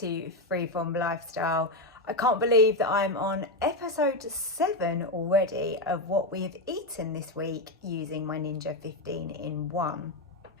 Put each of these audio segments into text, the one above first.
to Freeform Lifestyle. I can't believe that I'm on episode 7 already of what we have eaten this week using my Ninja 15-in-1.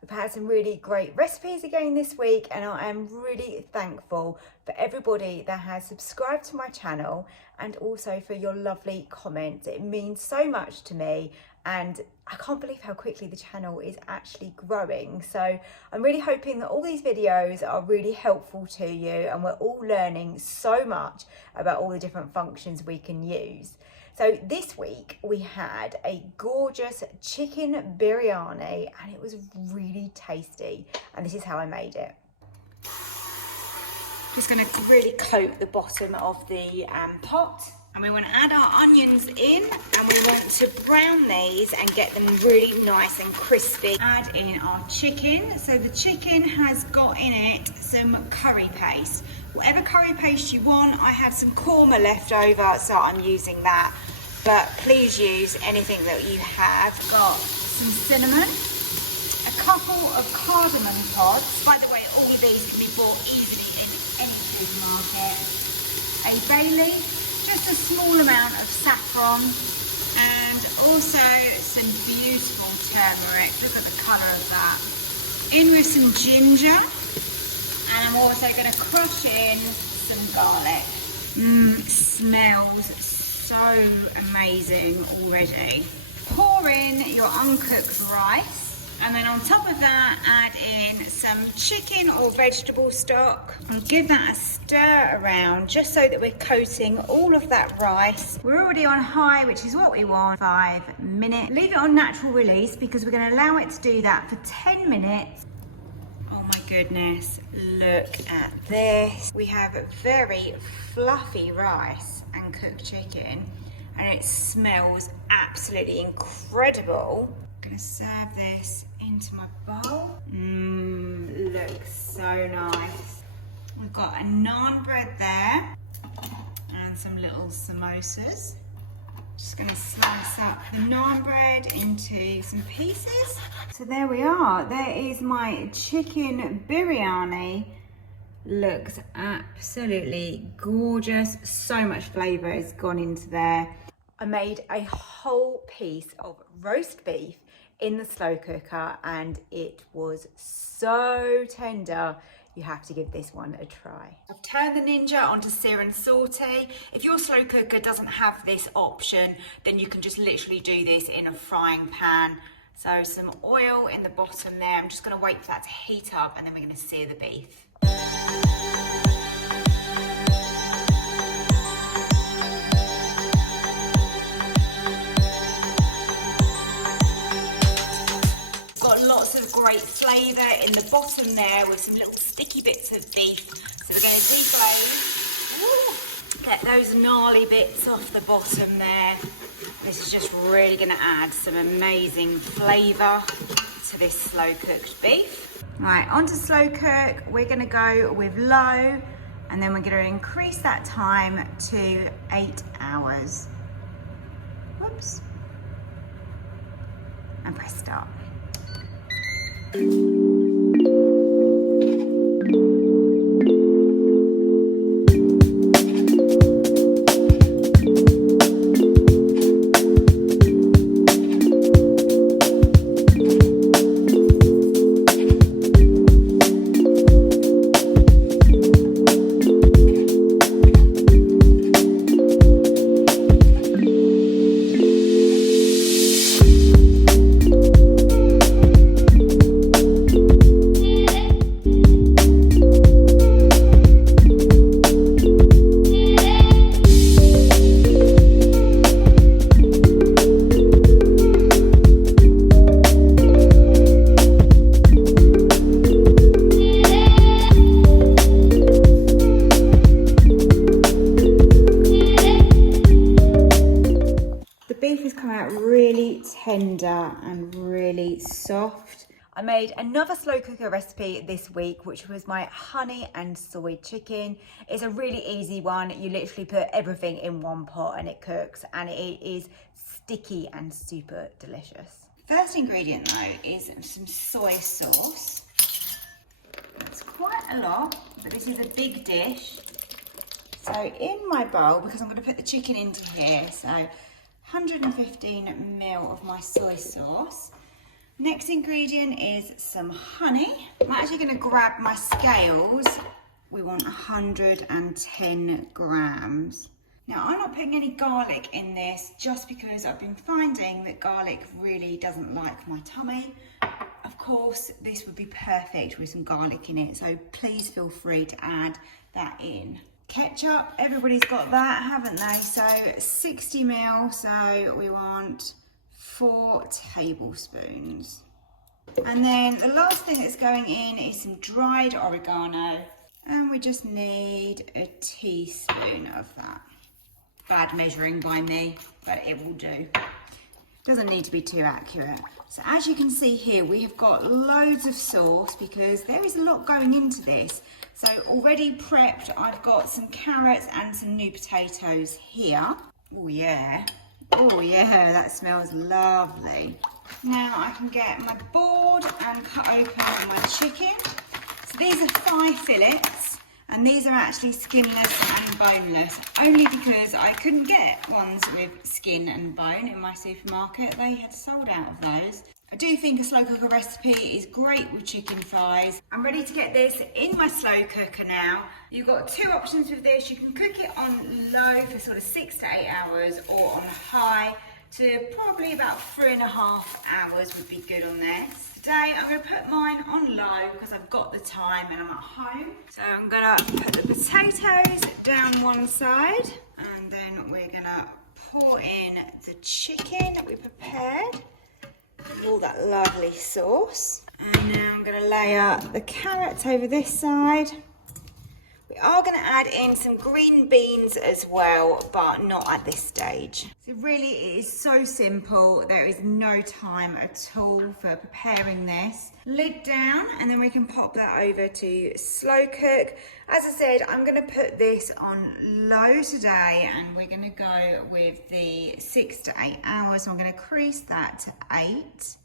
We've had some really great recipes again this week, and I am really thankful for everybody that has subscribed to my channel and also for your lovely comments. It means so much to me, and I can't believe how quickly the channel is actually growing. So I'm really hoping that all these videos are really helpful to you, and we're all learning so much about all the different functions we can use. So this week we had a gorgeous chicken biryani, and it was really tasty, and this is how I made it. Just going to really coat the bottom of the pot, and we want to add our onions in, and we want to brown these and get them really nice and crispy. Add in our chicken. So the chicken has got in it some curry paste. Whatever curry paste you want. I have some korma left over, so I'm using that. But please use anything that you have. Got some cinnamon, a couple of cardamom pods. By the way, all of these can be bought easily in any supermarket. A bay leaf, just a small amount of saffron, and also some beautiful turmeric. Look at the colour of that. In with some ginger, and I'm also going to crush in some garlic. Smells so amazing already. Pour in your uncooked rice, and then on top of that add in some chicken or vegetable stock, and give that a stir around just so that we're coating all of that rice. We're already on high, which is what we want. 5 minutes. Leave it on natural release because we're going to allow it to do that for 10 minutes. Oh my goodness, look at this. We have a very fluffy rice and cooked chicken, and it smells absolutely incredible. I'm gonna serve this into my bowl. Looks so nice. We've got a naan bread there and some little samosas. Just gonna slice up the naan bread into some pieces. So there we are. There is my chicken biryani. Looks absolutely gorgeous. So much flavour has gone into there. I made a whole piece of roast beef in the slow cooker, and it was so tender. You have to give this one a try. I've turned the Ninja onto sear and saute. If your slow cooker doesn't have this option, then you can just literally do this in a frying pan. So some oil in the bottom there. I'm just going to wait for that to heat up, and then we're going to sear the beef. Got lots of great flavour in the bottom there with some little sticky bits of beef. So we're going to deflate. Get those gnarly bits off the bottom there. This is just really going to add some amazing flavour to this slow cooked beef. Right, onto slow cook. We're going to go with low, and then we're going to increase that time to 8 hours. Whoops. And press start. Tender and really soft. I made another slow cooker recipe this week, which was my honey and soy chicken. It's a really easy one. You literally put everything in one pot and it cooks, and it is sticky and super delicious. First ingredient though is some soy sauce. It's quite a lot, but this is a big dish. So in my bowl, because I'm going to put the chicken into here, so 115 ml of my soy sauce. Next ingredient is some honey. I'm actually going to grab my scales. We want 110 grams. Now, I'm not putting any garlic in this just because I've been finding that garlic really doesn't like my tummy. Of course, this would be perfect with some garlic in it, so please feel free to add that in. Ketchup, everybody's got that, haven't they? So 60 ml, so we want 4 tablespoons. And then the last thing that's going in is some dried oregano, and we just need a teaspoon of that. Bad measuring by me, but it will do. Doesn't need to be too accurate. So as you can see here, we have got loads of sauce because there is a lot going into this. So already prepped, I've got some carrots and some new potatoes here. Oh yeah, that smells lovely. Now I can get my board and cut open my chicken. So these are 5 fillets. And these are actually skinless and boneless, only because I couldn't get ones with skin and bone in my supermarket. They had sold out of those. I do think a slow cooker recipe is great with chicken thighs. I'm ready to get this in my slow cooker now. You've got 2 options with this. You can cook it on low for sort of 6 to 8 hours, or on high to probably about 3.5 hours would be good on this. Today I'm going to put mine on low because I've got the time and I'm at home. So I'm going to put the potatoes down one side, and then we're going to pour in the chicken that we prepared with all that lovely sauce. And now I'm going to layer the carrots over this side. We are going to add in some green beans as well, but not at this stage. So really it is so simple. There is no time at all for preparing this. Lid down, and then we can pop that over to slow cook. As I said, I'm going to put this on low today, and we're going to go with the 6 to 8 hours. So I'm going to increase that to 8.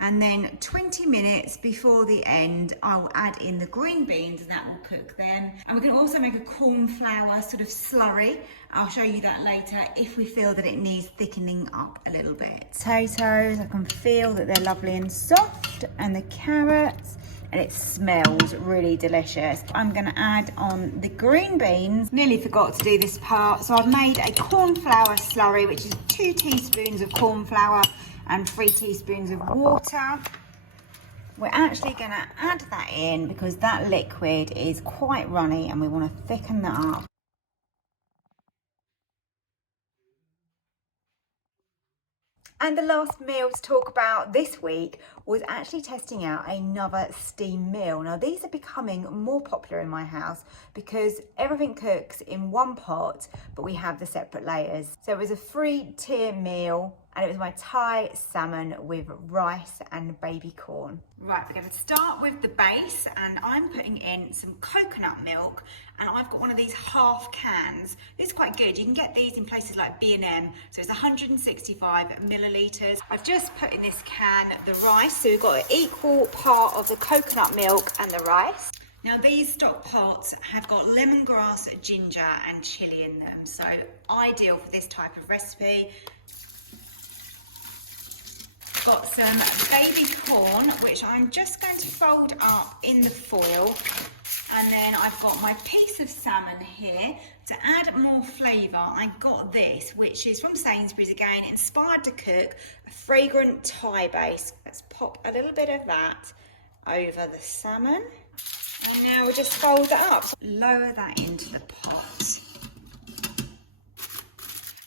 And then 20 minutes before the end, I'll add in the green beans and that will cook them. And we can also make a corn flour sort of slurry. I'll show you that later if we feel that it needs thickening up a little bit. Potatoes, I can feel that they're lovely and soft, and the carrots, and it smells really delicious. I'm gonna add on the green beans. Nearly forgot to do this part. So I've made a corn flour slurry, which is 2 teaspoons of corn flour and 3 teaspoons of water. We're actually going to add that in because that liquid is quite runny and we want to thicken that up. And the last meal to talk about this week was actually testing out another steam meal. Now these are becoming more popular in my house because everything cooks in one pot, but we have the separate layers. So it was a 3-tier meal, and it was my Thai salmon with rice and baby corn. Right, we're going to start with the base, and I'm putting in some coconut milk, and I've got one of these half cans. It's quite good. You can get these in places like B&M, so it's 165 millilitres. I've just put in this can the rice, so we've got an equal part of the coconut milk and the rice. Now these stock pots have got lemongrass, ginger and chilli in them, so ideal for this type of recipe. Got some baby corn, which I'm just going to fold up in the foil, and then I've got my piece of salmon here. To add more flavour, I got this, which is from Sainsbury's again, inspired to cook, a fragrant Thai base. Let's pop a little bit of that over the salmon, and now we'll just fold that up. Lower that into the pot.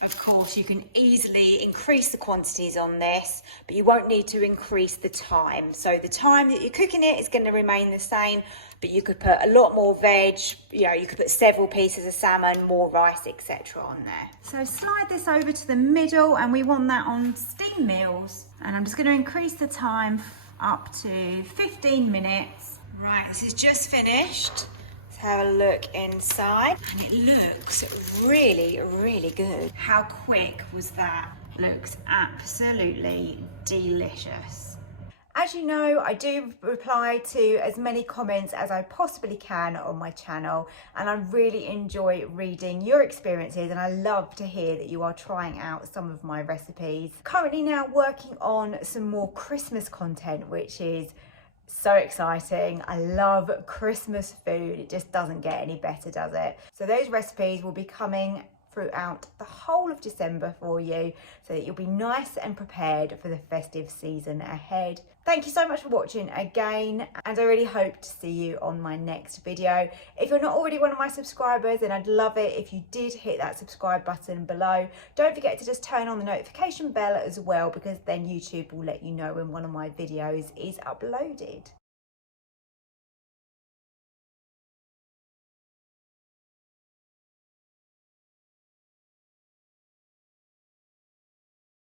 Of course, you can easily increase the quantities on this, but you won't need to increase the time. So the time that you're cooking it is going to remain the same, but you could put a lot more veg, you could put several pieces of salmon, more rice, etc. on there. So slide this over to the middle, and we want that on steam meals. And I'm just going to increase the time up to 15 minutes. Right, this is just finished. Have a look inside, and it looks really, really good. How quick was that? Looks absolutely delicious. As you know, I do reply to as many comments as I possibly can on my channel, and I really enjoy reading your experiences, and I love to hear that you are trying out some of my recipes. Currently now working on some more Christmas content, which is so exciting. I love Christmas food. It just doesn't get any better, does it? So those recipes will be coming throughout the whole of December for you, so that you'll be nice and prepared for the festive season ahead. Thank you so much for watching again, and I really hope to see you on my next video. If you're not already one of my subscribers, then I'd love it if you did hit that subscribe button below. Don't forget to just turn on the notification bell as well, because then YouTube will let you know when one of my videos is uploaded.